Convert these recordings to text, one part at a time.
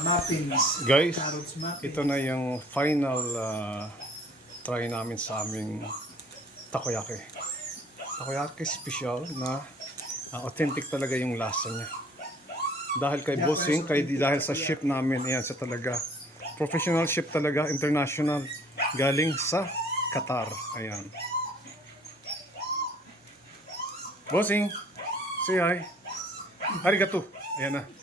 Muffins. Guys, Carrots muffins. ito na yung final uh, try namin sa aming takoyaki. Takoyaki special na uh, authentic talaga yung lasa niya. Dahil kay Bossing, kay dahil sa ship namin, ayan sa talaga. Professional ship talaga, international. Galing sa Qatar. Ayan. Bossing, say hi. Arigato. Ayan na.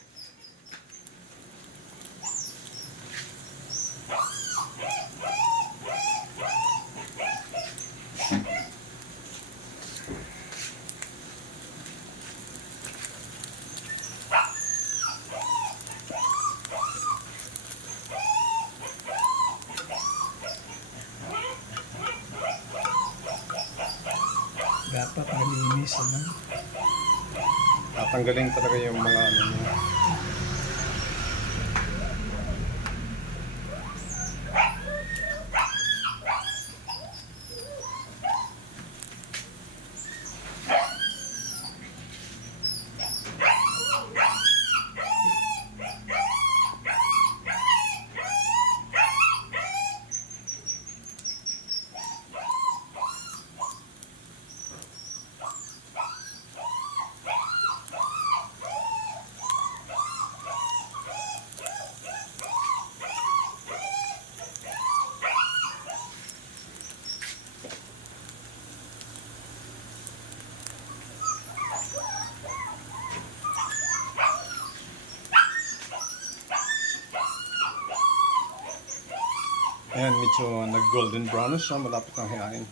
Malinis, ano? Tatanggalin talaga yung mga ano niya. Ayan, medyo nag-golden brown na siya, malapit ng hiyain.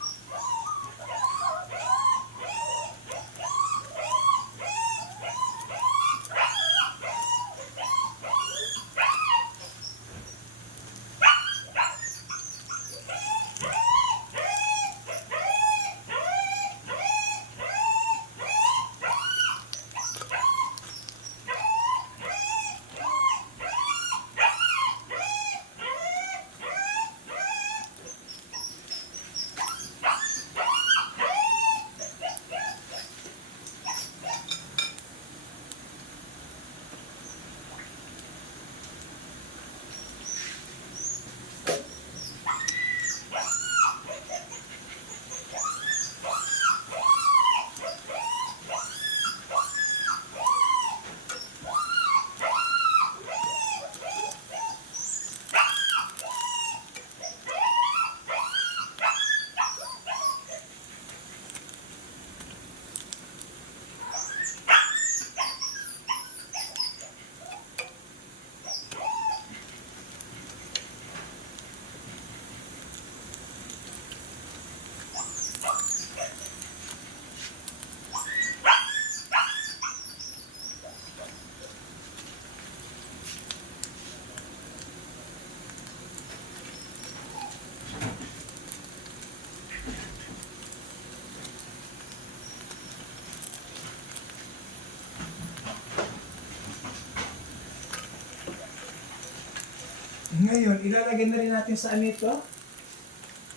Ngayon, ilalagay na rin natin sa ano ito.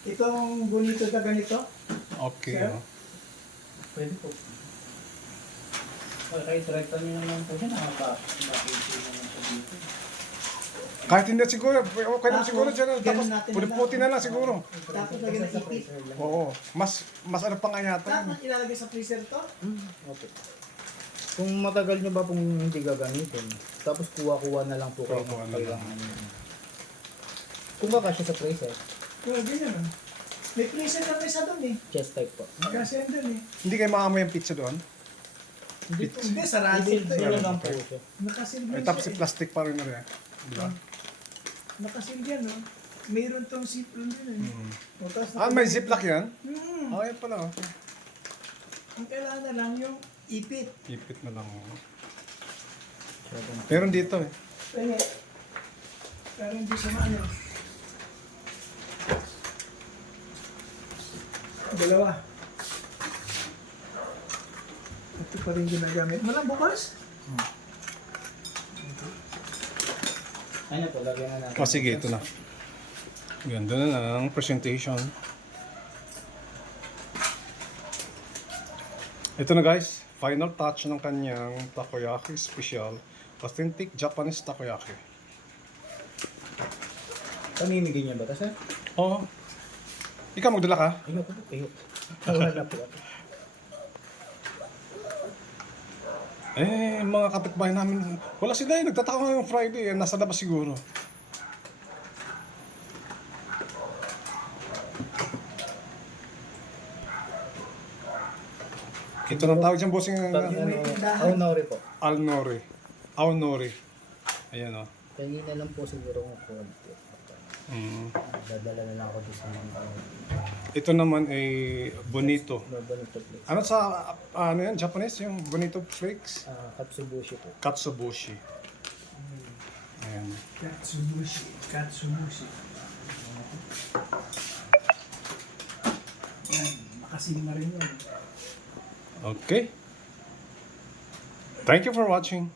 Itong bonito na ganito. Okay. Sir? oh. Pwede po. Okay, kahit direkta nyo naman po siya, nakaka-nakaka naman siya dito. Kahit hindi siguro, okay naman siguro dyan. Tapos, natin puti na lang siguro. Tapos lagyan ng ipit. Oo. Mas, mas ano pa nga yata. Tapos ilalagay sa freezer to. Okay. Kung matagal nyo ba pong hindi gagamitin, tapos kuha-kuha na lang po kayo Kuha-kuha ng na lang. kailangan nyo. Kung kakasya sa freezer, Kung ganyan ah. May freezer na isa doon eh. chest type po. Kasi yan doon eh. Hindi kayo maamoy ang pizza doon? Hindi. Hindi, sarado Hindi, ito eh. lang po siya. Nakasilbi Eh, tapos si siya eh. plastic pa rin na rin. Di ba? Nakasilbi yan no. Mayroon tong ziplock din eh. Mm. Ah, may ziplock yan? Hmm. Ah, yan pala. oh. Ang kailangan na lang yung ipit. Ipit na lang. oh. Meron dito eh. Pero, pero hindi siya maano. Dalawa. Ito pa rin ginagamit. Walang bukas? Ano po, lagyan na natin. Oh, sige, ito na. Ganda na ang presentation. Ito na guys, final touch ng kanyang takoyaki special. Authentic Japanese takoyaki. Pamimigay niya ba ito, sir? Oo. Ikaw magdala ka? Ayoko po, ayoko. Wala po. Eh, mga kapitbahay namin, wala sila eh. Nagtataka ngayong Friday. Eh. Nasa labas siguro. Ito ng tawag dyan, bossing Pag ano, Aunori po. Alnori. Aunori. Ayan o. Kaya na lang po siguro kung konti. Mm. Dadala na lang ako doon sa mga Ito naman ay bonito. Plate. Ano sa, ano yan, Japanese? Yung bonito flakes? Ah, Katsubushi po. Katsubushi. Ayan. Katsubushi. Katsubushi. Yan, makasim na rin yun. Okay. Thank you for watching.